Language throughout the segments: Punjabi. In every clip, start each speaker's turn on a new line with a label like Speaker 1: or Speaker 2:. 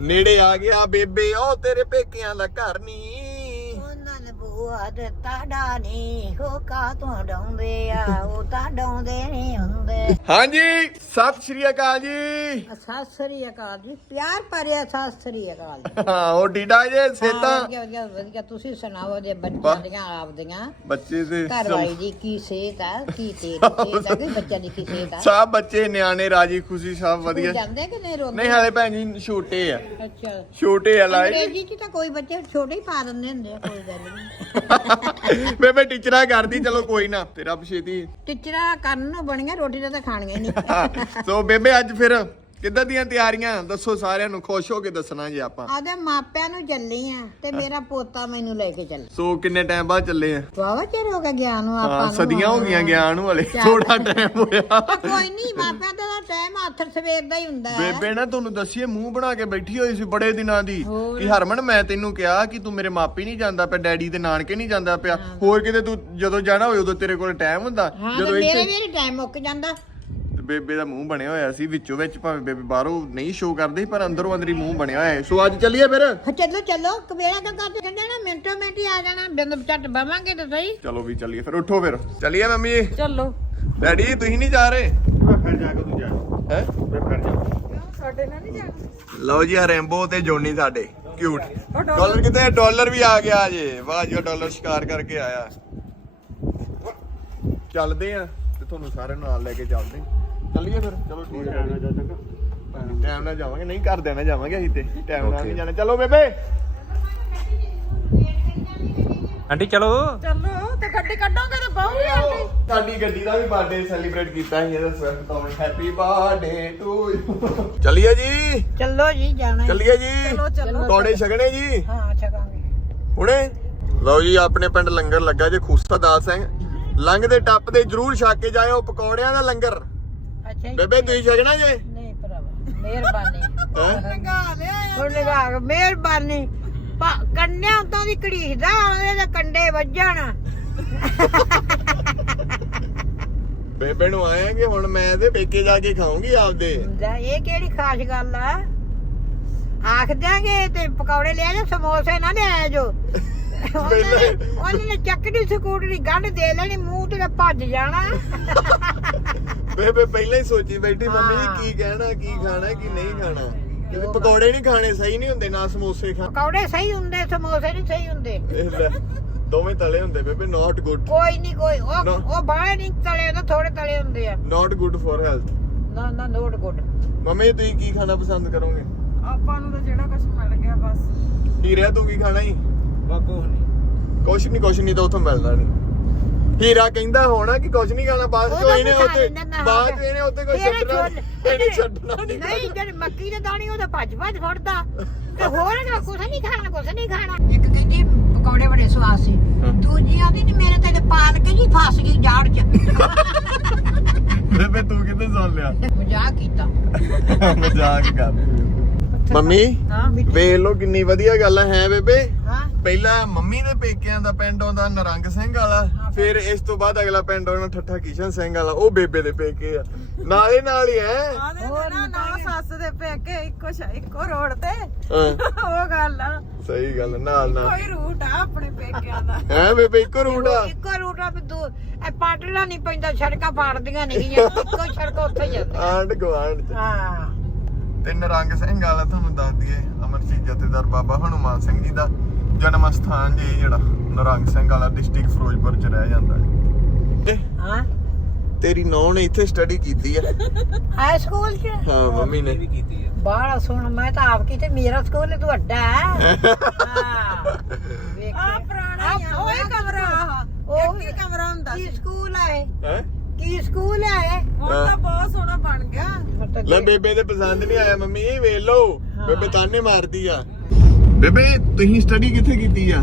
Speaker 1: ਨੇੜੇ ਆ ਗਿਆ ਬੇਬੇ ਉਹ ਤੇਰੇ ਪੇਕਿਆਂ ਦਾ ਘਰ ਨਹੀਂ
Speaker 2: ਉਹਨਾਂ ਨੇ ਬੂਆ ਦਿੱਤਾ ਡਾਨੀ ਹੋ ਕਾ ਤੋਂ ਡਾਉਂਦੇ ਆ ਉਹ ਤਾਂ ਡਾਉਂਦੇ ਨਹੀਂ ਹੁੰਦੇ।
Speaker 1: ਹਾਂਜੀ ਸਤਿ ਸ਼੍ਰੀ ਅਕਾਲ ਜੀ।
Speaker 2: ਸਤਿ ਸ੍ਰੀ ਅਕਾਲ ਜੀ ਪਿਆਰ ਭਰਿਆ ਸਤਿ ਸ੍ਰੀ ਅਕਾਲ ਜੀ।
Speaker 1: ਹਾਂ ਉਹ ਡੀਡਾ ਜੇ ਸੇਤਾ।
Speaker 2: ਵਧੀਆ ਵਧੀਆ ਵਧੀਆ ਤੁਸੀਂ ਸੁਣਾਓ ਦੇ ਬੱਚਿਆਂ ਦੀਆਂ ਆਪਦੀਆਂ?
Speaker 1: ਬੱਚੇ ਦੇ
Speaker 2: ਘਰ ਵਾਲੀ ਦੀ ਕੀ ਸਿਹਤ ਆ ਕੀ ਤੇਰੀ ਸਿਹਤ ਆ ਕਿ ਬੱਚਿਆਂ ਦੀ ਕੀ ਸਿਹਤ ਆ?
Speaker 1: ਸਭ ਬੱਚੇ ਨਿਆਣੇ ਰਾਜੀ ਖੁਸ਼ੀ ਸਭ ਵਧੀਆ।
Speaker 2: ਸਕੂਲ ਜਾਂਦੇ ਕਿ ਨਹੀਂ ਰੋਂਦੇ?
Speaker 1: ਨਹੀਂ ਹਾਲੇ ਭੈਣ ਜੀ ਛੋਟੇ ਆ।
Speaker 2: ਅੱਛਾ।
Speaker 1: ਛੋਟੇ ਆ ਲਾਏ।
Speaker 2: ਅੰਗਰੇਜ਼ੀ ਚ ਤਾਂ ਕੋਈ ਬੱਚੇ ਛੋਟੇ ਹੀ ਪਾ ਦਿੰਦੇ ਹੁੰਦੇ ਆ ਕੋਈ ਗੱਲ ਨਹੀਂ
Speaker 1: ਬੇਬੇ ਟੀਚਰਾਂ ਕਰਦੀ ਚਲੋ ਕੋਈ ਨਾ ਤੇਰਾ ਬਛੇਤੀ
Speaker 2: ਟੀਚਰਾਂ ਕਰਨ ਨੂੰ ਬਣੀਆਂ ਰੋਟੀ ਤਾਂ ਤਾਂ ਖਾਣੀਆਂ ਹੀ ਨਹੀਂ।
Speaker 1: ਸੋ ਬੇਬੇ ਅੱਜ ਫਿਰ ਕਿੱਦਾਂ ਦੀਆਂ ਤਿਆਰੀਆਂ? ਦੱਸੋ ਸਾਰਿਆਂ ਨੂੰ ਖੁਸ਼ ਹੋ ਕੇ ਦੱਸਣਾ ਜੀ ਆਪਾਂ।
Speaker 2: ਆਦੇ ਮਾਪਿਆਂ ਨੂੰ ਚੱਲੀ ਆ ਤੇ ਮੇਰਾ ਪੋਤਾ ਮੈਨੂੰ ਲੈ ਕੇ ਚੱਲ।
Speaker 1: ਸੋ ਕਿੰਨੇ ਟਾਈਮ ਬਾਅਦ ਚੱਲੇ ਆ?
Speaker 2: ਵਾਵਾ ਚਿਰ ਹੋ ਗਿਆ ਗਿਆ ਨੂੰ ਆਪਾਂ
Speaker 1: ਹਾਂ
Speaker 2: ਨੂੰ
Speaker 1: ਸਦੀਆਂ ਹੋ ਗਈਆਂ ਗਿਆਨ ਨੂੰ ਹਲੇ
Speaker 2: ਚੱਲ।
Speaker 1: ਥੋੜਾ ਟਾਈਮ ਹੋਇਆ।
Speaker 2: ਕੋਈ ਨਹੀਂ ਮਾਪਿਆਂ ਦਾ ਹੱਥ ਸਵੇਰ ਦਾ ਹੀ ਹੁੰਦਾ ਹੈ।
Speaker 1: ਬੇਬੇ ਨਾ ਤੁਹਾਨੂੰ ਦੱਸੀਏ ਮੂੰਹ ਬਣਾ ਕੇ ਬੈਠੀ ਹੋਈ ਸੀ ਬੜੇ ਦਿਨਾਂ ਦੀ।
Speaker 2: ਹੋਰ।
Speaker 1: ਕਿ ਹਰਮਨ ਮੈਂ ਤੈਨੂੰ ਕਿਹਾ ਕਿ ਤੂੰ ਮੇਰੇ ਮਾਪੀ ਨਹੀਂ ਜਾਂਦਾ ਪਿਆ ਡੈਡੀ ਦੇ ਨਾਨਕੇ ਨਹੀਂ ਜਾਂਦਾ ਪਿਆ। ਹੋਰ ਕਿਤੇ ਤੂੰ ਜਦੋਂ ਜਾਣਾ ਹੋਵੇ ਉਦੋਂ ਤੇਰੇ ਕੋਲ ਟਾਈਮ ਹੁੰਦਾ।
Speaker 2: ਹਾਂ ਤੇ
Speaker 1: ਜਦੋਂ
Speaker 2: ਮੇਰੇ
Speaker 1: ਇੱਥੇ
Speaker 2: ਵੀ ਟਾਈਮ ਮੁੱਕ ਜਾਂਦਾ।
Speaker 1: ਤੇ ਬੇਬੇ ਦਾ ਮੂੰਹ ਬਣਿਆ ਹੋਇਆ ਸੀ ਵਿੱਚੋਂ ਵਿੱਚ ਭਾਵੇਂ ਬੇਬੇ ਬਾਹਰੋਂ ਨਹੀਂ ਸ਼ੋਅ ਕਰਦੀ ਪਰ ਅੰਦਰੋਂ ਅੰਦਰੀ ਮੂੰਹ ਬਣਿਆ ਹੋਇਆ ਹੈ। ਸੋ ਅੱਜ ਚੱਲੀਏ ਫਿਰ?
Speaker 2: ਹਾਂ ਚੱਲੋ ਚੱਲੋ। ਕਬੇੜਾ ਕਾ ਕਰਦੇ ਕਹਿੰਦੇ ਨਾ ਮਿੰਟੋ ਮਿੰਟ ਹੀ ਆ ਜਾਣਾ। ਬਿੰਦ ਝੱਟ ਬਵਾਂਗੇ ਤਾਂ ਸਹੀ।
Speaker 1: ਚਲੋ ਵੀ ਚੱਲੀਏ ਫਿਰ ਉੱਠੋ ਫਿਰ। ਚੱਲੀਏ ਮੰਮੀ।
Speaker 2: ਚੱਲੋ।
Speaker 1: ਡੈਡੀ ਤੁਸੀਂ ਨਹੀਂ ਜਾ ਰਹੇ?
Speaker 3: ਫਿਰ ਜਾ ਕੇ ਤੂੰ ਜਾ
Speaker 1: ਹੈ?
Speaker 3: ਮੈਂ ਫਿਰ ਜਾ
Speaker 2: ਸਾਡੇ ਨਾਲ ਨਹੀਂ ਜਾਣਾ।
Speaker 1: ਲਓ ਜੀ ਆ ਰੈਂਬੋ ਤੇ ਜੋਨੀ ਸਾਡੇ। ਕਿਊਟ ਡਾਲਰ ਕਿਤੇ ਡਾਲਰ ਵੀ ਆ ਗਿਆ ਜੇ ਵਾਹ ਜੀ ਡਾਲਰ ਸ਼ਿਕਾਰ ਕਰਕੇ ਆਇਆ। ਚੱਲਦੇ ਆ ਤੇ ਤੁਹਾਨੂੰ ਸਾਰੇ ਨਾਲ ਲੈ ਕੇ ਚੱਲਦੇ। ਚੱਲੀਏ ਫਿਰ ਚਲੋ ਠੀਕ ਹੈ ਟਾਈਮ ਨਾਲ ਜਾਵਾਂਗੇ ਨਹੀਂ ਘਰ ਦੇਣਾ ਜਾਵਾਂਗੇ ਅਸੀਂ ਤੇ। ਟਾਈਮ ਨਾਲ ਨਹੀਂ ਜਾਣਾ। ਚਲੋ ਬੇਬੇ।
Speaker 3: ਆਂਟੀ ਚਲੋ।
Speaker 2: ਚੱਲੋ। ਤੇ ਗੱਡੀ ਕੱਢੋਗੇ ਤਾਂ ਬਹੁ
Speaker 1: ਤੁਹਾਡੀ ਗੱਡੀ ਦਾ ਵੀ ਬਰਥਡੇ ਸੈਲੀਬ੍ਰੇਟ ਕੀਤਾ ਸੀ ਇਹਦਾ ਸਵਿਫਟ ਤੋਂ ਹੈਪੀ ਬਰਥਡੇ ਟੂ ਯੂ ਚੱਲੀਏ ਜੀ?
Speaker 2: ਚੱਲੋ ਜੀ ਜਾਣਾ
Speaker 1: ਚੱਲੀਏ ਜੀ?
Speaker 2: ਚਲੋ।
Speaker 1: ਤੋੜੇ ਛਕਣੇ ਜੀ?
Speaker 2: ਹਾਂ ਛਕਾਂਗੇ।
Speaker 1: ਹੁਣੇ? ਲਓ ਜੀ ਆਪਣੇ ਪਿੰਡ ਲੰਗਰ ਲੱਗਾ ਜੇ ਖੂਸਤਾ ਦਾਲ ਸਿੰਘ ਲੰਘਦੇ ਟੱਪ ਦੇ ਜਰੂਰ ਛਕ ਕੇ ਜਾਇਓ ਪਕੌੜਿਆਂ ਦਾ ਲੰਗਰ।
Speaker 2: ਅੱਛਾ ਜੀ।
Speaker 1: ਬੇਬੇ ਤੁਸੀਂ ਛਕਣਾ ਜੇ?
Speaker 2: ਨਹੀਂ ਭਰਾਵਾ ਮਿਹਰਬਾਨੀ।
Speaker 1: ਹੈਂ?
Speaker 2: ਹੁਣ ਲਗਾ ਮਿਹਰਬਾਨੀ। ਪਾ ਕੰਨਿਆਂ ਉਤੋਂ ਦੀ ਘੜੀਸਦਾ ਉਹਦੇ ਦੇ ਕੰਡੇ ਵੱਜਣ।
Speaker 1: ਬੇਬੇ ਨੂੰ ਆਇਆ ਕਿ ਹੁਣ ਮੈਂ ਇਹਦੇ ਪੇਕੇ ਜਾ ਕੇ ਖਾਉਂਗੀ ਆਪਦੇ।
Speaker 2: ਲੈ, ਇਹ ਕਿਹੜੀ ਖਾਸ ਗੱਲ ਆ? ਆਖ ਦਿਆਂਗੇ ਤੇ ਪਕੌੜੇ ਲਿਆ ਜੋ ਸਮੋਸੇ ਨਾ ਲਿਆਇਆ ਜੋ ਉਹਨੇ ਚੱਕੜੀ ਸਕੂਟਰੀ ਗੰਢ ਦੇ ਲੈਣੀ ਮੂੰਹ ਤੇ ਭੱਜ ਜਾਣਾ।
Speaker 1: ਬੇਬੇ ਪਹਿਲਾਂ ਹੀ ਸੋਚੀ ਬੈਠੀ ਮੰਮੀ ਕੀ ਕਹਿਣਾ ਕੀ ਖਾਣਾ ਕੀ ਨਹੀਂ ਖਾਣਾ। ਕਿਉਂਕਿ ਪਕੌੜੇ ਨਹੀਂ ਖਾਣੇ ਸਹੀ ਨਹੀਂ ਹੁੰਦੇ ਨਾ ਸਮੋਸੇ ਖਾ
Speaker 2: ਪਕੌੜੇ ਸਹੀ ਹੁੰਦੇ ਸਮੋਸੇ ਨਹੀਂ ਸਹੀ ਹੁੰਦੇ।
Speaker 1: ਲੈ, ਦੋਵੇਂ ਤਲੇ ਹੁੰਦੇ ਬੇਬੇ ਨਾਟ ਗੁੱਡ
Speaker 2: ਕੋਈ ਨਹੀਂ ਕੋਈ ਉਹ
Speaker 1: ਨਾ।
Speaker 2: ਉਹ ਬਾਹਲੇ ਨਹੀਂ ਤਲੇ ਹੁੰਦੇ ਥੋੜੇ ਤਲੇ ਹੁੰਦੇ ਆ।
Speaker 1: ਨਾਟ ਗੁੱਡ ਫॉर ਹੈਲਥ
Speaker 2: ਨਾ ਨਾ ਨੋਟ ਗੁੱਡ
Speaker 1: ਮੰਮੀ ਤੁਸੀਂ ਕੀ ਖਾਣਾ ਪਸੰਦ ਕਰੋਗੇ?
Speaker 4: ਆਪਾਂ ਨੂੰ ਤਾਂ ਜਿਹੜਾ ਕੁਝ ਮਿਲ ਗਿਆ ਬਸ।
Speaker 1: ਹੀਰਿਆ ਤੂੰ ਕੀ ਖਾਣਾ ਹੀ
Speaker 3: ਬਾਕੋ ਨਹੀਂ
Speaker 1: ਕੁਛ ਨਹੀਂ ਕੁਛ ਨਹੀਂ ਤਾਂ ਉਥੋਂ ਮਿਲਦਾ ਨਹੀਂ ਹੀਰਾ ਕਹਿੰਦਾ ਹੋਣਾ ਕਿ ਕੁਛ ਨਹੀਂ ਖਾਣਾ ਬਾਅਦ ਚ
Speaker 2: ਉਹਦਾ
Speaker 1: ਇਹਨੇ
Speaker 2: ਖਾ
Speaker 1: ਉੱਤੇ
Speaker 2: ਲੈਂਦਾ ਨਾ
Speaker 1: ਬਾਅਦ ਚ। ਇਹਨੇ ਉੱਤੇ ਕੋਈ
Speaker 2: ਇਹਨੇ
Speaker 1: ਛੱਡਣਾ
Speaker 2: ਛੋੜ-
Speaker 1: ਇਹਨੇ ਛੱਡਣਾ ਨਹੀਂ
Speaker 2: ਨਹੀਂ ਜਿਹੜੀ ਮੱਕੀ ਦੇ ਦਾਣੇ ਉਹਦਾ ਭੱਜ ਭੱਜ ਫੜਦਾ। ਤੇ ਹੋਰ ਨਾ ਕੁਛ ਨਹੀਂ ਖਾਣਾ ਕੁਛ ਨਹੀਂ ਖਾਣਾ। ਇੱਕ ਕਹਿੰਦੀ ਪਕੌੜੇ ਬੜੇ ਸਵਾਦ ਸੀ।
Speaker 1: ਹਾਂ।
Speaker 2: ਦੂਜੀ ਆਂਦੀ ਨਹੀਂ ਮੇਰੇ ਤੇ ਪਾਲਕ ਜੀ ਫਸ ਗਈ ਜਾੜ ਚ।
Speaker 1: ਬੇਬੇ ਤੂੰ ਕਿੱਥੇ ਸੁਣ ਲਿਆ?
Speaker 2: ਮਜ਼ਾਕ ਕੀਤਾ।
Speaker 1: ਮਜ਼ਾਕ ਕਰ ਮੰਮੀ
Speaker 2: ਹਾਂ
Speaker 1: ਵੇਖ ਲੋ ਕਿੰਨੀ ਵਧੀਆ ਗੱਲ ਹੈ ਬੇਬੇ?
Speaker 2: ਹਾਂ।
Speaker 1: ਪਹਿਲਾਂ ਮੰਮੀ ਦੇ ਪੇਕਿਆਂ ਦਾ ਪਿੰਡ ਆਉਂਦਾ ਨਰੰਗ ਸਿੰਘ ਵਾਲਾ ਫਿਰ ਇਸ ਤੋਂ ਬਾਅਦ ਅਗਲਾ ਪਿੰਡ ਆਉਣਾ ਠੱਠਾ ਕਿਸ਼ਨ ਸਿੰਘ ਵਾਲਾ ਉਹ ਬੇਬੇ ਦੇ ਪੇਕੇ ਆ। ਨਾਲੇ ਨਾਲ ਹੀ ਹੈ।
Speaker 4: ਆਦੇ
Speaker 2: ਹੋਰ
Speaker 4: ਨਾ ਨਾ ਸੱਸ ਦੇ ਪੇਕੇ ਇੱਕੋ ਸ਼- ਇੱਕੋ ਰੋਡ ਤੇ।
Speaker 1: ਹਾਂ।
Speaker 4: ਉਹ ਗੱਲ ਆ।
Speaker 1: ਸਹੀ ਗੱਲ ਨਾਲ ਨਾਲ।
Speaker 4: ਕੋਈ ਰੂਟ ਆ ਆਪਣੇ ਪੇਕਿਆਂ ਦਾ।
Speaker 1: ਹੈ ਬੇਬੇ ਇੱਕੋ ਰੂਟ ਆ?
Speaker 2: ਇੱਕੋ ਰੂਟ ਆ ਵੀ ਦੋ ਇਹ ਪਾਟਲਾ ਨਹੀਂ ਪੈਂਦਾ ਸੜਕਾਂ ਪਾੜਦੀਆਂ ਨਹੀਂ ਇੱਕੋ ਹੀ ਸੜਕ ਉੱਥੇ ਜਾਂਦੀ
Speaker 1: ਆਂਡ ਗਵਾਂਡ ਚ।
Speaker 2: ਹਾਂ।
Speaker 1: ਤੇ ਨਰੰਗ ਸਿੰਘ ਵਾਲਾ ਤੁਹਾਨੂੰ ਦੱਸ ਦਈਏ ਅਮਰਜੀਤ ਜਥੇਦਾਰ ਬਾਬਾ ਹਨੂਮਾਨ ਸਿੰਘ ਜੀ ਦਾ ਜਨਮ ਸਥਾਨ ਜੀ ਜਿਹੜਾ ਨਰੰਗ ਸਿੰਘ ਵਾਲਾ ਡਿਸਟ੍ਰਿਕਟ ਫਿਰੋਜ਼ਪੁਰ ਚ ਰਹਿ ਜਾਂਦਾ ਹੈ।
Speaker 2: ਹਾਂ।
Speaker 1: ਤੇਰੀ ਨੌਂ ਨੇ ਇੱਥੇ ਸਟੱਡੀ ਕੀਤੀ ਹੈ।
Speaker 2: ਹਾਈ ਸਕੂਲ ਚ?
Speaker 1: ਹਾਂ ਮੰਮੀ ਨੇ।
Speaker 3: ਕੀਤੀ ਹੈ।
Speaker 2: ਬਾਹਲਾ ਸੁਣ ਮੈਂ ਤਾਂ ਆਪ ਕਿਤੇ ਮੇਰਾ ਸਕੂਲ ਤੁਹਾਡਾ ਹੈ। ਹਾਂ
Speaker 4: ਆ ਪੁਰਾਣਾ ਹੀ ਆ ਉਹ ਹੀ ਕਮਰਾ। ਆ
Speaker 2: ਉਹ
Speaker 4: ਹੀ ਕਮਰਾ ਹੁੰਦਾ
Speaker 2: ਕੀ
Speaker 4: ਸੀ।
Speaker 2: ਸਕੂਲ ਹੈ
Speaker 1: ਹੈ?
Speaker 2: ਕੀ ਸਕੂਲ ਹੈ
Speaker 4: ਹੁਣ ਤਾਂ ਬਹੁਤ ਸੋਹਣਾ ਬਣ ਗਿਆ।
Speaker 1: ਲੈ ਬੇਬੇ ਦੇ ਪਸੰਦ ਨਹੀਂ ਆਇਆ ਮੰਮੀ ਇਹ ਵੇਖ ਲਓ। ਬੇਬੇ ਤਾਨੇ ਮਾਰਦੀ ਆ। ਬੇਬੇ ਤੁਸੀਂ ਸਟੱਡੀ ਕਿੱਥੇ ਕੀਤੀ ਆ?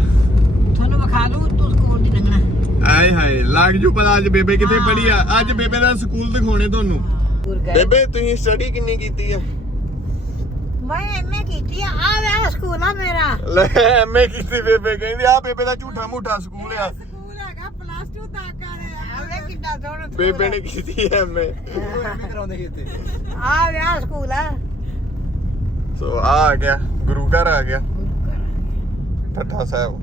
Speaker 2: ਤੁਹਾਨੂੰ ਵਿਖਾ ਦੂੰ ਤੂੰ ਸਕੂਲ ਦੀ ਲੰਘਣਾ।
Speaker 1: ਆਏ ਹਾਏ ਲੱਗ ਜੂ ਪਤਾ ਅੱਜ ਬੇਬੇ ਕਿੱਥੇ ਪੜੀ ਆ। ਅੱਜ ਬੇਬੇ ਦਾ ਸਕੂਲ ਦਿਖਾਉਣੇ ਤੁਹਾਨੂੰ। ਬੇਬੇ ਤੁਸੀਂ ਸਟੱਡੀ ਕਿੰਨੀ ਕੀਤੀ ਆ?
Speaker 2: ਮੈਂ ਐਮਏ ਕੀਤੀ ਆ। ਆ ਵੇ ਸਕੂਲ ਆ ਮੇਰਾ।
Speaker 1: ਲੈ ਐਮਏ ਕੀਤੀ ਬੇਬੇ ਕਹਿੰਦੀ ਆ ਬੇਬੇ ਦਾ ਝੂਠਾ ਮੂਠਾ ਸਕੂਲ ਆ।
Speaker 4: ਸਕੂਲ ਹੈਗਾ ਪਲੱਸ 2 ਤੱਕ ਆ
Speaker 2: ਆ ਵੇ ਕਿੱਡਾ ਸੋਹਣਾ ਸਕੂਲ
Speaker 1: ਬੇਬੇ ਨੇ ਕੀਤੀ ਐਮਏ
Speaker 3: ਐਵੇਂ ਕਰਾਉਂਦੇ ਸੀ ਇੱਥੇ
Speaker 2: ਆ ਵੇ ਆ। ਸਕੂਲ ਆ
Speaker 1: ਸੋ ਆ ਆ ਗਿਆ। ਗੁਰੂ ਘਰ ਆ ਗਿਆ। ਠੱਠਾ ਸਾਹਿਬ।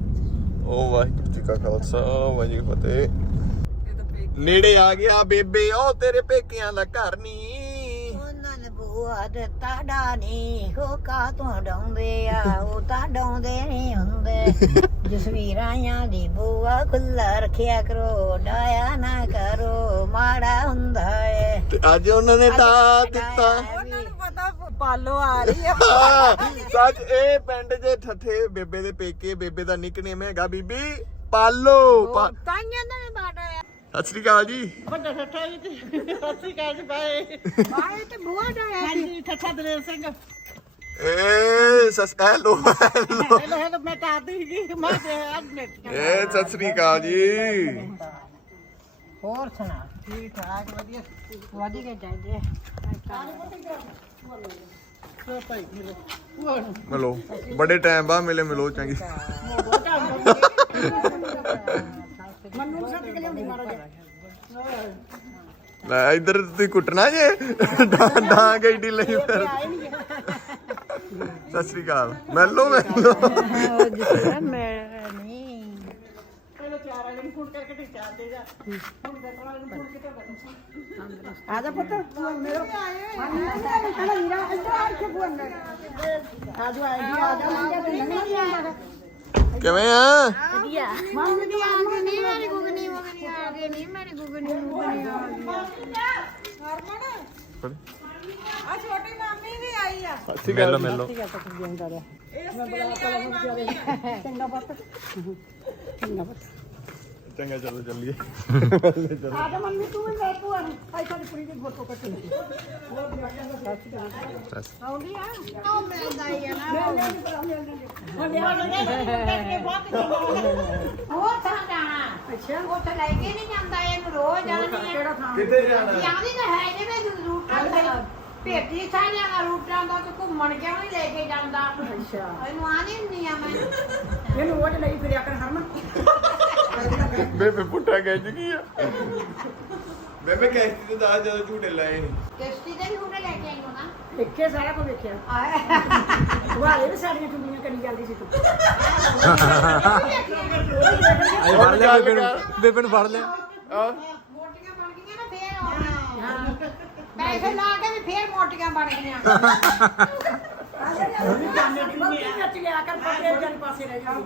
Speaker 1: ਉਹ ਵਾਹਿਗੁਰੂ ਜੀ ਕਾ ਖਾਲਸਾ ਵਾਹਿਗੁਰੂ ਫਤਿਹ। ਨੇੜੇ ਆ ਗਿਆ ਬੇਬੇ ਉਹ ਤੇਰੇ ਪੇਕਿਆਂ ਦਾ ਘਰ ਨਹੀਂ
Speaker 2: ਉਹਨਾਂ ਨੇ ਬੂਆ ਦਿੱਤਾ ਡਾਨੀ ਹੋ ਕਾ ਤੋਂ ਡਾਉਂਦੇ ਆ? ਉਹ ਤਾਂ ਡਾਉਂਦੇ ਨਹੀਂ ਹੁੰਦੇ। ਜਸਵੀਰਾਂ ਦੀ ਬੂਆ ਖੁੱਲਾ ਰੱਖਿਆ ਕਰੋ ਡਾਇਆ ਨਾ ਕਰੋ ਮਾੜਾ ਹੁੰਦਾ ਏ।
Speaker 1: ਤੇ ਅੱਜ ਉਹਨਾਂ ਨੇ ਤਾਂ ਦਿੱਤਾ।
Speaker 4: ਪਾਲੋ ਆ ਰਹੀ ਆ।
Speaker 1: ਹਾਂ, ਸੱਚ ਇਹ ਪਿੰਡ 'ਚ ਠੱਠੇ ਬੇਬੇ ਦੇ ਪੇਕੇ ਬੇਬੇ ਦਾ ਨਿਕਨੇਮ ਹੈਗਾ ਬੀਬੀ ਪਾਲੋ ਪਾ-
Speaker 2: ਤਾਈਆਂ ਦਾ ਵੀ ਬਾੜਾ ਆ
Speaker 1: ਸਤਿ ਸ੍ਰੀ ਅਕਾਲ ਜੀ।
Speaker 2: ਵੱਡਾ ਠੱਠਾ ਵੀ ਤੇ ਸੱਚੀ ਗੱਲ ਬਾਏ। ਬਾਏ ਤੇ ਬੂਆ ਡਾਇਆ ਹਾਂਜੀ ਠੱਠਾ ਦਰੇ ਸਿੰਘ।
Speaker 1: ਏ ਸਸ ਹੈਲੋ ਹੈਲੋ।
Speaker 2: ਹੈਲੋ ਹੈਲੋ ਮੈਂ ਤਾਂ ਆਦੀ ਸੀ ਮੈਂ ਤੇ ਅੱਜ ਮੈਂ
Speaker 1: ਏ ਸਤਿ ਸ੍ਰੀ ਅਕਾਲ ਜੀ।
Speaker 2: ਹੋਰ ਸੁਣਾ ਠੀਕ ਠਾਕ ਵਧੀਆ ਵਧੀਆ ਚਾਹੀਦੇ
Speaker 1: ਮਿਲੋ। ਬੜੇ ਟਾਈਮ ਬਾਅਦ ਮਿਲੇ ਮਿਲੋ ਚੰਗੀ।
Speaker 2: ਮੰਨੂ ਸੱਤ ਕੇ ਲਿਆਉਂਦੀ ਮਾਰਾ ਜਾ
Speaker 1: ਲੈ ਇੱਧਰ ਤੁਸੀਂ ਕੁੱਟਣਾ ਜੇ? ਡਾਂ ਗਈ ਲਈ ਫਿਰ। ਸਤਿ ਸ੍ਰੀ ਅਕਾਲ। ਮਿਲੋ ਮਿਲੋ।
Speaker 2: ਮੈਂ ਆ ਜਾ। ਪੁੱਤ ਮੇਰਾ ਆਇਆ ਹੀਰਾ ਇੱਧਰ ਆ ਕੇ ਬੁੰਨ ਆ ਜਾ ਆ ਜਾ ਆ ਜਾ ਮੰਗਿਆ ਤੇ ਨਹੀਂ ਆਉਂਦਾ
Speaker 1: ਕਿਵੇਂ ਆ
Speaker 2: ਵਧੀਆ ਮੰਮੀ ਦੀ ਆ ਗਈ ਨਹੀਂ ਮੇਰੀ ਗੁਗਨੀ ਗੁਗਨੀ ਆ ਗਈ ਨਹੀਂ ਮੇਰੀ ਗੁਗਨੀ ਗੁਗਨੀ ਆ? ਗਈ
Speaker 4: ਹਰਮਨ ਆ ਛੋਟੀ ਮਾਮੀ ਵੀ ਆਈ ਆ।
Speaker 1: ਸ੍ਰੀ ਅਕਾਲ।
Speaker 3: ਮਿਲੋ
Speaker 4: ਮਾਮੀ।
Speaker 2: ਚੰਗਾ ਪੁੱਤ। ਚੰਗਾ ਪੁੱਤ।
Speaker 1: ਚੰਗਾ ਚਲੋ ਚੱਲੀਏ
Speaker 2: ਆ ਜਾ ਮੰਮੀ ਤੂੰ ਵੀ ਲੈ ਭੂਆ ਨੂੰ ਆਈ ਸਾਡੀ ਕੁੜੀ ਦੀ ਫੋਟੋ ਕੱਟ ਲਈ ਆਉਂਦੀ ਆ ਉਹ ਮਿਲਦਾ ਹੀ ਆ ਨਾ ਉਹ ਥਾਂ ਜਾਣਾ ਅੱਛਾ ਉੱਥੇ ਲੈ ਕੇ ਨਹੀਂ ਜਾਂਦਾ ਇਹਨੂੰ ਰੋਜ਼ ਆਣੀ ਕਿਹੜਾ ਥਾਂ
Speaker 1: ਕਿੱਥੇ ਜਾਣਾ
Speaker 2: ਜਾਂਦੀ ਤਾਂ ਹੈ ਜਿਵੇਂ ਰੂਟਾਂ ਦੇ ਭੇਟੀ ਸਾਰਿਆਂ ਦਾ ਰੂਟਾਂ ਦਾ ਤੇ ਘੁੰਮਣ ਕਿਉਂ ਨਹੀਂ ਲੈ ਕੇ ਜਾਂਦਾ ਅੱਛਾ ਇਹਨੂੰ ਆਣੀ ਹੁੰਦੀ ਆ ਮੈਂ ਇਹਨੂੰ ਉਹ ਲਈ ਫਿਰਿਆ ਕਰ ਹਰਮਨ।
Speaker 1: ਬੇਬੇ ਪੁੱਠਾ ਕਹਿ ਚੁੱਕੀ ਆ। ਬੇਬੇ ਕਹਿਤੀ ਤੇ ਦੱਸ ਜਦੋਂ ਝੂਟੇ ਲਾਏ ਨੀ।
Speaker 2: ਕਿਸ਼ਤੀ ਦੇ ਵੀ ਉਹਨੇ ਲੈ ਕੇ ਆਈ ਹੋ ਨਾ
Speaker 5: ਦੇਖੇ ਸਾਰਾ ਕੁਝ
Speaker 2: ਆਏ।
Speaker 5: ਵਾਲੇ ਵੀ ਸਾਡੀਆਂ ਚੁਗਲੀਆਂ ਕਰੀ ਜਾਂਦੀ ਸੀ ਤੂੰ।
Speaker 3: ਆਈ ਫੜ ਲਿਆ ਬੇਬੇ ਨੂੰ ਬੇਬੇ ਨੂੰ ਫੜ ਲਿਆ
Speaker 1: ਆ
Speaker 2: ਮੋਟੀਆਂ ਬਣ ਗਈਆਂ ਨਾ ਫੇਰ ਆਉਣਾ ਪੈਸੇ ਲਾ ਕੇ ਵੀ ਫੇਰ ਮੋਟੀਆਂ ਬਣ ਗਈਆਂ।
Speaker 5: ਬੰਦੀ ਲਿਆ ਕਰ ਪੱਕੇ ਜਨ ਪਾਸੇ ਰਹਿ ਜਾਂਦੀ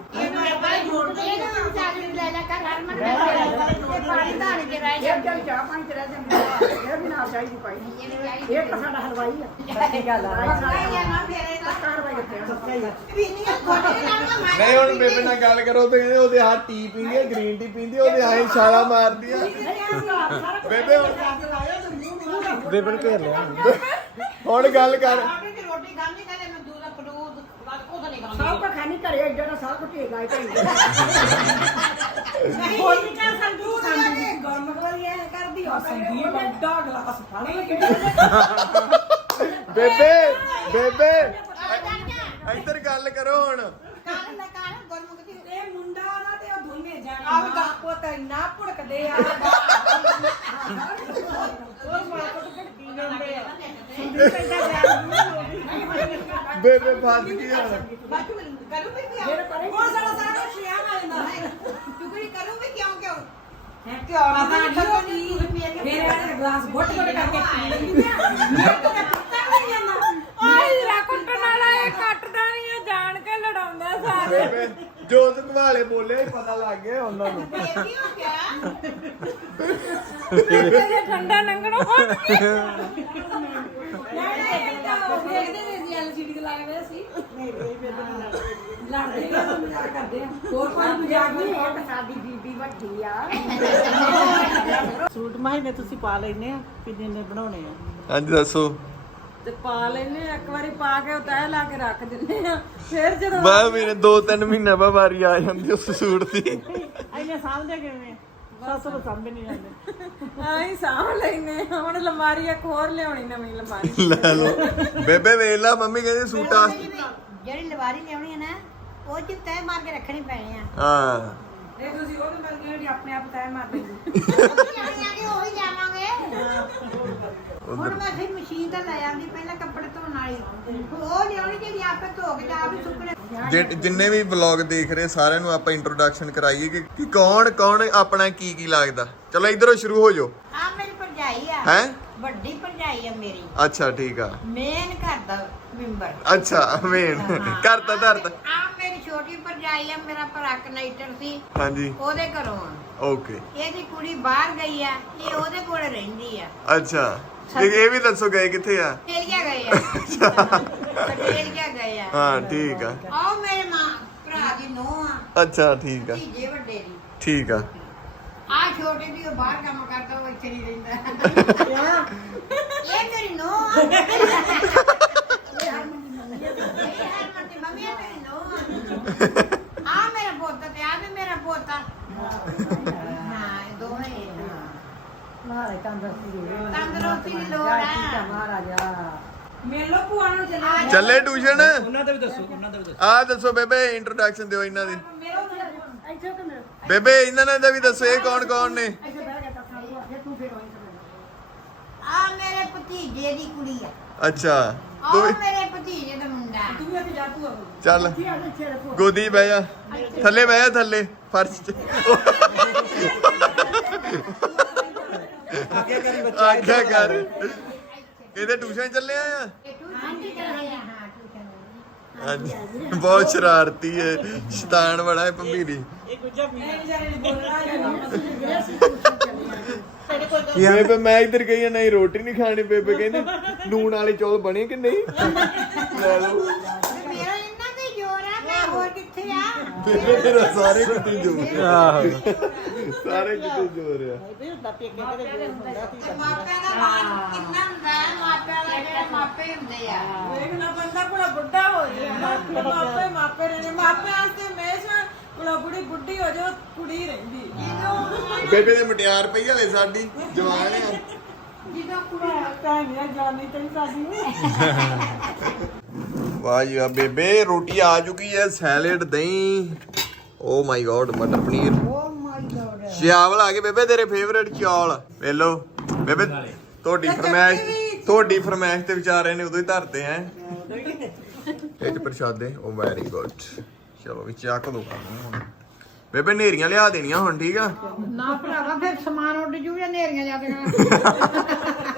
Speaker 5: ਇਹ ਜਨ ਚਾਹ ਪਾਣੀ ਚ ਰਹਿ ਜਾਂਦੀ ਇਹ ਵੀ ਨਾਲ ਚਾਹੀਦੀ ਪਾਈ ਇਹ ਤਾਂ ਸਾਡਾ ਹਲਵਾਈ ਆ ਸੱਚੀ ਗੱਲ ਆ ਪੱਕਾ ਹਲਵਾਈ ਆ ਸੱਚਾ ਹੀ
Speaker 1: ਨਹੀਂ ਹੁਣ ਬੇਬੇ ਨਾਲ ਗੱਲ ਕਰੋ ਤੇ ਕਹਿੰਦੇ ਉਹਦੇ ਹੱਥ ਟੀ ਪੀਂਦੀ ਹੈ ਗ੍ਰੀਨ ਟੀ ਪੀਂਦੀ ਹੈ, ਉਹਦੇ ਆਏ ਛਾਲਾ ਮਾਰਦੀ ਆ। ਬੇਬੇ ਹੁਣ
Speaker 3: ਬੇਬੇ ਨੂੰ ਘੇਰ ਲਿਆ।
Speaker 1: ਹੁਣ ਗੱਲ ਕਰ।
Speaker 2: ਰੋਟੀ ਖਾਣੀ ਕਦੇ ਮੈਂ ਦੂਧ ਪੜੂਦ ਕੁਝ ਨਹੀਂ ਖਾਂਦੀ
Speaker 5: ਸਭ ਕੁਝ ਖਾਣੀ ਘਰੇ ਏਡਾ ਦਾ ਸਾਰਾ ਕੁਝ ਢੇਗਾ ਹੀ ਭਈ
Speaker 4: ਹੋਰ ਵੀ ਕਰ ਸੰਦੂਕ ਖਾਂਦੀ ਗਰਮ ਵਾਲੀ ਐ ਕਰਦੀ ਆ ਸੰਦੀਪ ਐਡਾ ਗਲਾਸ ਫੜ ਲਗੇ
Speaker 1: ਬੇਬੇ ਬੇਬੇ ਇੱਧਰ ਗੱਲ ਕਰੋ ਹੁਣ।
Speaker 2: ਕਾਲ ਨਾ ਕਾਲ ਗੁਰਮੁਖ ਦੀ
Speaker 4: ਇਹ ਮੁੰਡਾ ਨਾ ਤੇ ਉਹ ਦੋਨੇ ਜਾਣੇ ਆਹ ਦਾ ਪੁੱਤ ਇੰਨਾ ਭੁੜਕਦੇ ਆ। ਉਹ ਮਾਂ ਪੁੱਤ ਭੜਕੀ ਜਾਂਦੇ ਆ। ਸੰਦੀਪ ਐਡਾ
Speaker 1: ਬੇਬੇ ਫਸ ਗਈ ਹੁਣ
Speaker 2: ਕਰੂ ਵੀ ਕਿਉਂ?
Speaker 4: ਉਹ ਸਾਰਾ ਸਾਰਾ ਕੁਝ ਸ਼ਿਆ ਆ ਜਾਂਦਾ
Speaker 2: ਟੁਕੜੀ ਕਰੂ ਵੀ ਕਿਉਂ ਕਿਉਂ?
Speaker 4: ਪਤਾ ਨਹੀਂ ਫਿਰ ਇਹ ਗਲਾਸ ਘੁੱਟ ਘੁੱਟ ਕਰਕੇ ਪੀ ਲੈਂਦੀ ਆ ਮੈਂ ਤਾਂ ਪਤਾ ਨਹੀਂ ਜਾਂਦਾ ਓਏ ਰਾ ਕੁੱਟਣ ਵਾਲਾ ਇਹ ਕੱਟਦਾ ਨਹੀਂ ਆ ਜਾਣ ਕੇ ਲੜਾਉਂਦਾ ਸਾਰੇ।
Speaker 1: ਬੇਬੇ ਜੋਤ ਘਵਾਲੇ ਬੋਲੇ ਪਤਾ ਲੱਗ ਗਿਆ ਉਹਨਾਂ ਨੂੰ।
Speaker 2: ਇਹ ਕੀ ਹੋ ਗਿਆ?
Speaker 4: ਤੇ ਠੰਡਾ ਲੰਗਣੋਂ ਨੇ ਸੀ ਤੇ ਲਾਏ ਹੋਏ ਸੀ ਲੜਦੇ ਆ ਮਜ਼ਾਕ ਕਰਦੇ ਆ। ਹੋਰ ਕੋਈ ਮਜ਼ਾਕ ਨਹੀਂ
Speaker 5: ਇਹ ਤਾਂ ਸਾਡੀ ਬੀਬੀ ਵੱਡੀ ਆ।
Speaker 6: ਸੂਟ ਮਹੀਨੇ ਤੁਸੀਂ ਪਾ ਲੈਨੇ ਆ ਕਿੰਨੇ ਨੇ ਬਣਾਉਣੇ ਆ।
Speaker 1: ਹਾਂਜੀ ਦੱਸੋ।
Speaker 4: ਤੇ ਪਾ ਲੈਨੇ ਆ, ਇੱਕ ਵਾਰੀ ਪਾ ਕੇ ਉਹ ਤੈਅ ਲਾ ਕੇ ਰੱਖ ਦਿੰਨੇ ਆ। ਫਿਰ ਜਦੋਂ
Speaker 1: ਬਾ ਮੇਰੇ 2-3 ਮਹੀਨੇ ਬਾਅਦ ਵਾਰੀ ਆ ਜਾਂਦੀ ਉਸ ਸੂਟ ਦੀ।
Speaker 6: ਐਨੇ ਸਮਝਦੇ ਕਿਵੇਂ? ਸੱਸ ਨੂੰ ਸਮਝ ਨਹੀਂ ਆਉਂਦੇ।
Speaker 4: ਆਈ ਸਾਂਭ ਲੈਨੇ ਆ। ਹੁਣ ਲਮਾਰੀ ਇੱਕ ਹੋਰ ਲਿਆਉਣੀ ਨਵੀਂ ਲਮਾਰੀ
Speaker 1: ਲੈ ਲਓ। ਬੇਬੇ ਵੇਖ ਲਾ ਮੰਮੀ ਕਹਿੰਦੀ ਸੂਟਾਂ
Speaker 2: ਜਿਹੜੀ ਲਵਾਰੀ ਲਿਆਉਣੀ ਹੈ ਨਾ ਉਹ ਚ ਤੈ ਮਾਰ ਕੇ ਰੱਖਣੀ ਪੈਣੀ ਆ।
Speaker 1: ਹਾਂ।
Speaker 4: ਇਹ ਤੁਸੀਂ ਉਹਦੇ ਮਰਜ਼ੀ ਜਿਹੜੀ ਆਪਣੇ ਆਪ ਤੈਅ ਮਾਰ ਲੈਂਦੀ
Speaker 2: ਜਾਣੀ ਆ ਕਿ ਉਹੀ ਜਾਵਾਂਗੇ ਹੁਣ ਮੈਂ ਫਿਰ ਮਸ਼ੀਨ ਤਾਂ ਲੈ ਆਂਦੀ ਪਹਿਲਾਂ ਕੱਪੜੇ ਧੋਣ ਵਾਲੀ। ਉਹ ਲਿਆਉਣੀ ਜਿਹੜੀ ਆਪੇ ਧੋ ਕੇ ਤੇ ਆਪ ਹੀ ਸੁੱਕਣੇ
Speaker 1: ਜਿ- ਜਿੰਨੇ ਵੀ ਵਲੌਗ ਦੇਖ ਰਹੇ ਸਾਰਿਆਂ ਨੂੰ ਆਪਾਂ ਇੰਟਰੋਡਕਸ਼ਨ ਕਰਾਈਏ ਕਿ ਕਿ ਕੌਣ ਕੌਣ ਆਪਣਾ ਕੀ ਕੀ ਲੱਗਦਾ? ਚਲੋ ਇਧਰੋਂ ਸ਼ੁਰੂ ਹੋ ਜਾਓ।
Speaker 2: ਆ ਮੇਰੀ ਭਰਜਾਈ ਆ।
Speaker 1: ਹੈ?
Speaker 2: ਵੱਡੀ ਭਰਜਾਈ ਆ ਮੇਰੀ।
Speaker 1: ਅੱਛਾ ਠੀਕ ਆ।
Speaker 2: ਮੇਨ ਘਰ ਦਾ ਮੈਂਬਰ
Speaker 1: ਅੱਛਾ ਮੇਨ ਕਰਤਾ ਧਰਤਾ
Speaker 2: ਆ ਮੇਰੀ ਛੋਟੀ ਭਰਜਾਈ ਆ ਮੇਰਾ ਭਰਾ ਕਨੈਕਟਰ ਸੀ।
Speaker 1: ਹਾਂਜੀ।
Speaker 2: ਉਹਦੇ ਘਰੋਂ ਆ।
Speaker 1: ਓਕੇ।
Speaker 2: ਇਹਦੀ ਕੁੜੀ ਬਾਹਰ ਗਈ ਆ ਇਹ ਉਹਦੇ ਕੋਲ ਰਹਿੰਦੀ ਆ।
Speaker 1: ਅੱਛਾ। ਇਹ ਇਹ ਵੀ ਦੱਸੋ ਗਏ ਕਿੱਥੇ ਆ?
Speaker 2: ਆਸਟ੍ਰੇਲੀਆ ਗਏ ਆ। ਆਸਟ੍ਰੇਲੀਆ ਗਏ ਆ?
Speaker 1: ਹਾਂ ਠੀਕ ਆ।
Speaker 2: ਆਓ ਮੇਰੇ ਮਾਂ ਭਰਾ ਦੀ ਨੂੰਹ ਆ।
Speaker 1: ਅੱਛਾ ਠੀਕ ਆ।
Speaker 2: ਧੀਜੇ ਵੱਡੇ ਦੀ।
Speaker 1: ਠੀਕ ਆ।
Speaker 2: ਆ ਛੋਟੇ ਦੀ ਉਹ ਬਾਹਰ ਕੰਮ ਕਰਦਾ ਉਹ ਇੱਥੇ ਨਹੀਂ ਰਹਿੰਦਾ। ਇਹ ਮੇਰੀ ਨੂੰਹ ਆ। ਇਹ ਹਰਮਨ ਦੀ ਮੰਮੀ ਆ ਮੇਰੀ ਨੂੰਹ ਆ। ਆ ਮੇਰਾ ਪੋਤਾ ਤੇ ਆ ਵੀ ਮੇਰਾ ਪੋਤਾ ਹਾਂ ਇਹ ਦੋਵੇਂ ਹੀ ਆ।
Speaker 5: ਮਾਰੇ ਤੰਦਰੁਸਤੀ ਦੇ
Speaker 2: ਤੰਦਰੁਸਤੀ ਦੀ ਲੋੜ ਆ।
Speaker 5: ਮਹਾਰਾਜਾ
Speaker 4: ਮੇਲੋ ਭੂਆ ਨੂੰ ਚਲਾ
Speaker 1: ਚੱਲੇ ਟਿਊਸ਼ਨ?
Speaker 3: ਉਹਨਾਂ ਦਾ ਵੀ ਦੱਸੋ ਉਹਨਾਂ ਦਾ ਵੀ ਦੱਸੋ।
Speaker 1: ਆ ਦੱਸੋ ਬੇਬੇ ਇੰਟਰੋਡਕਸ਼ਨ ਦਿਓ ਇਹਨਾਂ ਦੀ।
Speaker 5: ਇੱਥੇ ਕਿ ਮੇਰੇ।
Speaker 1: ਬੇਬੇ ਇਹਨਾਂ ਦਾ ਵੀ ਦੱਸੋ ਇਹ ਕੌਣ ਕੌਣ ਨੇ?
Speaker 5: ਇੱਥੇ ਬਹਿ ਗਿਆ ਤਾਂ ਸਾਰੂ ਫਿਰ ਤੂੰ ਫਿਰ ਹੋਈ
Speaker 2: ਆ ਮੇਰੇ ਭਤੀਜੇ ਦੀ ਕੁੜੀ ਆ।
Speaker 1: ਅੱਛਾ। ਤੂੰ ਵੀ
Speaker 2: ਮੇਰੇ ਭਤੀਜੇ ਦਾ ਮੁੰਡਾ
Speaker 4: ਤੂੰ ਵੀ ਇੱਥੇ ਜਾ ਭੂਆ ਕੋਲ।
Speaker 1: ਚੱਲ। ਗੋਦੀ ਬਹਿ ਜਾ। ਥੱਲੇ ਬਹਿ ਜਾ ਥੱਲੇ। ਫਰਸ਼ 'ਚ।
Speaker 3: ਆਗਿਆ ਕਰੀ ਬੱਚਾ
Speaker 1: ਆਖਿਆ ਕਰ। ਇਹਦੇ ਟਿਊਸ਼ਨ ਚੱਲੇ ਆ?
Speaker 2: ਹਾਂਜੀ
Speaker 1: ਬਹੁਤ ਸ਼ਰਾਰਤੀ ਹੈ ਸ਼ੈਤਾਨ ਬੜਾ ਹੈ ਪੰਬੀਰੀ ਬੇਬੇ ਮੈਂ ਇੱਧਰ ਗਈ ਆ ਨਹੀਂ ਰੋਟੀ ਨਹੀਂ ਖਾਣੀ ਬੇਬੇ ਕਹਿੰਦੀ ਨੂਣ ਵਾਲੇ ਚੌਲ ਬਣੇ ਕਿ ਨਹੀਂ? ਲੈ ਲਓ
Speaker 2: ਮੇਰਾ ਇੰਨਾ ਤੇ ਜ਼ੋਰ ਆ ਮੈਂ ਆ
Speaker 1: ਤੇਰਾ ਸਾਰੇ ਕਿਤੇ ਜੋਰ
Speaker 3: ਆਹੋ।
Speaker 1: ਸਾਰੇ ਕਿਤੇ ਜੋਰ ਆ।
Speaker 2: ਮਾਪਿਆਂ ਦਾ ਮਾਣ ਕਿੰਨਾ ਹੁੰਦਾ ਹੈ? ਮਾਪਿਆਂ ਦਾ ਜਿਹੜੇ ਮਾਪੇ ਹੁੰਦੇ ਆ।
Speaker 4: ਵੇਖਣਾ ਬੰਦਾ ਕੋਲਾ ਬੁੱਢਾ ਹੋ ਜਾਏ ਮਾਪੇ ਮਾਪੇ ਰਹਿੰਦੇ ਮਾਪੇ ਵਾਸਤੇ ਹਮੇਸ਼ਾ ਕੋਲਾ ਬੁੜੀ ਬੁੱਢੀ ਹੋ ਉਹ ਕੁੜੀ ਰਹਿੰਦੀ।
Speaker 1: ਬੇਬੇ ਦੇ ਮਟਿਆਰ ਪਈ ਹਲੇ ਸਾਡੀ ਜਵਾਨ ਆ।
Speaker 2: ਜਦੋਂ ਕੁੜੀ
Speaker 5: ਤਾਂ ਮੇਰਾ ਜਾਨੀ ਤੈਨੂੰ ਸਾਡੀ।
Speaker 1: ਵਾਹ ਜੀ ਵਾਹ। ਬੇਬੇ ਰੋਟੀ ਆ ਚੁੱਕੀ ਹੈ ਸੈਲਡ ਦਹੀਂ। ਓ ਮਾਈ ਗॉड ਮਟਰ ਪਨੀਰ।
Speaker 2: ਓ ਮਾਈ ਗॉड
Speaker 1: ਚਾਵਲ ਆ ਗਏ ਬੇਬੇ ਤੇਰੇ ਫੇਵਰੇਟ ਚੌਲ। ਵੇ ਲੋ ਬੇਬੇ ਤੁਹਾਡੀ ਫਰਮਾਇਸ਼ ਤੁਹਾਡੀ ਫਰਮਾਇਸ਼ ਤੇ ਵਿਚਾਰੇ ਨੇ ਉਦੋਂ ਹੀ ਧਰਤੇ ਐ ਇਹ ਚ ਪ੍ਰਸ਼ਾਦੇ ਓ ਵੈਰੀ ਗੁੱਡ ਚਲੋ ਵੀ ਚੱਕ ਦੋ ਹੁਣ? ਬੇਬੇ ਨੇਰੀਆਂ ਲਿਆ ਦੇਣੀਆਂ ਹੁਣ ਠੀਕ ਆ?
Speaker 2: ਨਾ ਭਰਾਵਾ ਫਿਰ ਸਮਾਨ ਉੱਡ ਜੂ ਜਾਂ ਨੇਰੀਆਂ ਕੇ ਖਾਵਾਂਗੇ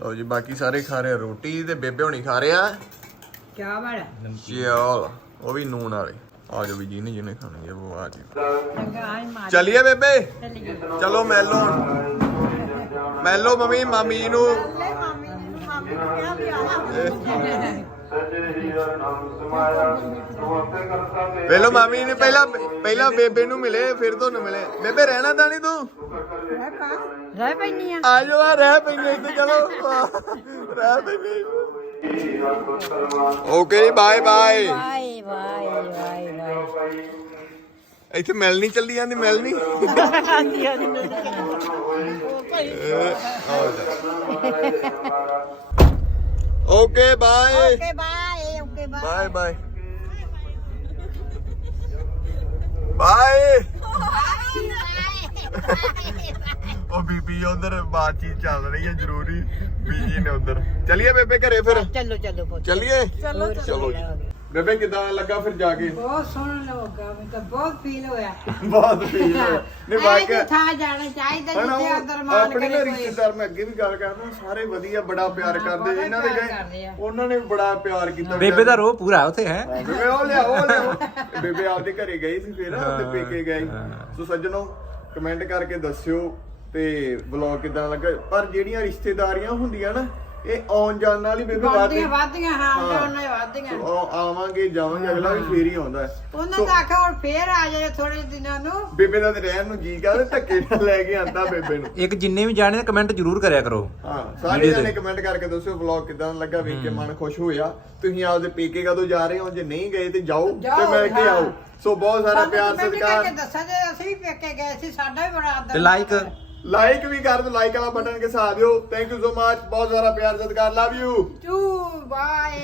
Speaker 1: ਲਓ ਜੀ ਬਾਕੀ ਸਾਰੇ ਖਾ ਰਹੇ ਆ ਰੋਟੀ ਤੇ ਬੇਬੇ ਹੋਣੀ ਖਾ ਰਹੇ ਆ।
Speaker 2: ਕਿਆ ਬੜਾ?
Speaker 1: ਚੌਲ ਉਹ ਵੀ ਨੂਨ ਵਾਲੇ। ਆ ਜਾਓ ਵੀ ਜਿਹਨੇ ਜਿਹਨੇ ਖਾਣੇ ਆ ਉਹ ਆ ਜੀ ਚਲਿਏ ਬੇਬੇ? ਚਲੋ ਮੈਲੋ ਮੈਲੋ ਮੰਮੀ ਮਾਮੀ ਜੀ ਨੂੰ।
Speaker 2: ਮਾਮੀ ਨੂੰ ਮਾਮੀ ਨੂੰ ਕਿਹਾ ਵੀ ਆ।
Speaker 1: ਵੇਲੋ ਮਾਮੀ ਨੇ ਪਹਿਲਾਂ ਪਹਿਲਾਂ ਬੇਬੇ ਨੂੰ ਮਿਲੇ ਫਿਰ ਤੁਹਾਨੂੰ ਮਿਲੇ। ਬੇਬੇ ਰਹਿਣਾ ਤਾਂ ਨਹੀਂ ਤੂੰ?
Speaker 2: ਰਹਿ ਪੈਣੀ ਆ।
Speaker 1: ਆ ਆ ਰਹਿ ਪੈਂਦੇ ਇੱਥੇ ਚਲੋ। ਰਹਿ ਪੈਂਦੇ okay bye bye.
Speaker 2: Bye bye bye
Speaker 1: ਇੱਥੇ ਮਿਲ ਨਹੀਂ ਚੱਲੀ ਜਾਂਦੀ ਮਿਲ ਨਹੀਂ।
Speaker 5: ਹਾਂਜੀ ਹਾਂਜੀ
Speaker 1: okay bye
Speaker 2: okay bye okay
Speaker 1: bye
Speaker 2: bye
Speaker 1: bye bye ਉਹ ਬੀਬੀ ਉਧਰ ਬਾਤਚੀਤ ਚੱਲ ਰਹੀ ਹੈ ਜ਼ਰੂਰੀ ਬੀਜੀ ਨੇ ਉਧਰ। ਚਲਿਏ ਬੇਬੇ ਘਰੇ ਫਿਰ।
Speaker 2: ਚੱਲੋ ਚੱਲੋ ਪੁੱਤ।
Speaker 1: ਚਲਿਏ? ਚਲੋ ਚਲੋ। ਜੀ ਬੇਬੇ ਕਿਦਾਂ ਲੱਗਾ ਫਿਰ ਜਾ ਕੇ?
Speaker 2: ਬਹੁਤ ਸੋਹਣਾ ਲੱਗਾ ਮੈਨੂੰ ਤਾਂ ਬਹੁਤ ਫੀਲ ਹੋਇਆ।
Speaker 1: ਬਹੁਤ ਫੀਲ ਹੋਇਆ। ਨਹੀਂ ਵਾਕਿਆ
Speaker 2: ਥਾਂ ਜਾਣਾ ਚਾਹੀਦਾ ਜਿੱਥੇ ਅੰਦਰ ਮਾਨ
Speaker 1: ਆਪਣੇ ਨਾ ਰਿਸ਼ਤੇਦਾਰ ਮੈਂ ਅੱਗੇ ਵੀ ਗੱਲ ਕਰਦਾ ਸਾਰੇ ਵਧੀਆ ਬੜਾ ਪਿਆਰ ਕਰਦੇ ਇਹਨਾਂ ਦੇ ਗਏ। ਉਹਨਾਂ ਨੇ ਵੀ ਬੜਾ ਪਿਆਰ ਕੀਤਾ।
Speaker 3: ਬੇਬੇ ਦਾ ਰੋ ਪੂਰਾ ਉੱਥੇ ਹੈ?
Speaker 1: ਬੇਬੇ ਉਹ ਲਿਆਓ ਉਹ ਲਿਆਓ। ਬੇਬੇ ਆਪਦੇ ਘਰੇ ਗਈ ਸੀ ਫਿਰ ਉਹਦੇ ਪੇਕੇ ਗਈ ਸੋ ਸੱਜਣੋ ਕਮੈਂਟ ਕਰਕੇ ਦੱਸਿਓ ਤੇ ਵਲੌਗ ਕਿਦਾਂ ਲੱਗਾ? ਪਰ ਜਿਹੜੀਆਂ ਰਿਸ਼ਤੇਦਾਰੀਆਂ ਹੁੰਦੀਆਂ ਨਾ ਇਹ ਆਉਣ ਜਾਣ ਨਾਲ ਹੀ ਬੇਬੇ ਵਾਦੇ
Speaker 2: ਵਾਦੀਆਂ ਵਾਦੀਆਂ ਹਾਂ ਜਾਣ ਨਾਲ ਵਾਦੀਆਂ
Speaker 1: ਉਹ ਆਵਾਂਗੇ ਜਾਵਾਂਗੇ ਅਗਲਾ ਵੀ ਫੇਰ ਹੀ ਆਉਂਦਾ ਹੈ।
Speaker 2: ਉਹਨਾਂ ਦਾ ਆਖਿਆ ਹੁਣ ਫੇਰ ਆ ਜਾਏ ਥੋੜੇ ਦਿਨਾਂ ਨੂੰ।
Speaker 1: ਬੇਬੇ ਦਾ ਤੇ ਰਹਿਣ ਨੂੰ ਜੀ ਕਰਦਾ ਧੱਕੇ ਨਾਲ ਲੈ ਕੇ ਆਂਦਾ ਬੇਬੇ ਨੂੰ।
Speaker 3: ਇੱਕ ਜਿੰਨੇ ਵੀ ਜਾਣੇ ਕਮੈਂਟ ਜ਼ਰੂਰ ਕਰਿਆ ਕਰੋ।
Speaker 1: ਹਾਂ ਸਾਰੇ। ਜਣੇ ਕਮੈਂਟ ਕਰਕੇ ਦੱਸਿਓ ਵਲੌਗ ਕਿਦਾਂ ਲੱਗਾ ਵੇਖ ਕੇ ਮਨ ਖੁਸ਼ ਹੋਇਆ। ਤੁਸੀਂ ਆਪਦੇ ਪੇਕੇ ਕਦੋਂ ਜਾ ਰਹੇ ਹੋ? ਜੇ ਨਹੀਂ ਗਏ ਤੇ ਜਾਓ ਤੇ ਮਿਲ ਕੇ। ਆਓ। ਸੋ ਬਹੁਤ ਸਾਰਾ ਪਿਆਰ ਸਤਿਕਾਰ।
Speaker 2: ਦੱਸਿਆ ਜੇ ਅਸੀਂ ਵੀ ਪੇਕੇ ਗਏ ਸੀ ਸਾਡਾ ਵੀ ਬੜਾ ਆਦਰ
Speaker 3: ਤੇ
Speaker 1: ਲਾਈਕ ਵੀ ਕਰ ਦਿਓ ਲਾਈਕ ਵਾਲਾ ਬਟਨ ਕੇ ਸਾਥ ਦਿਓ। ਥੈਂਕ ਯੂ ਸੋ ਮਚ ਬਹੁਤ ਸਾਰਾ ਪਿਆਰ ਸਤਿਕਾਰ। Love you
Speaker 2: to bye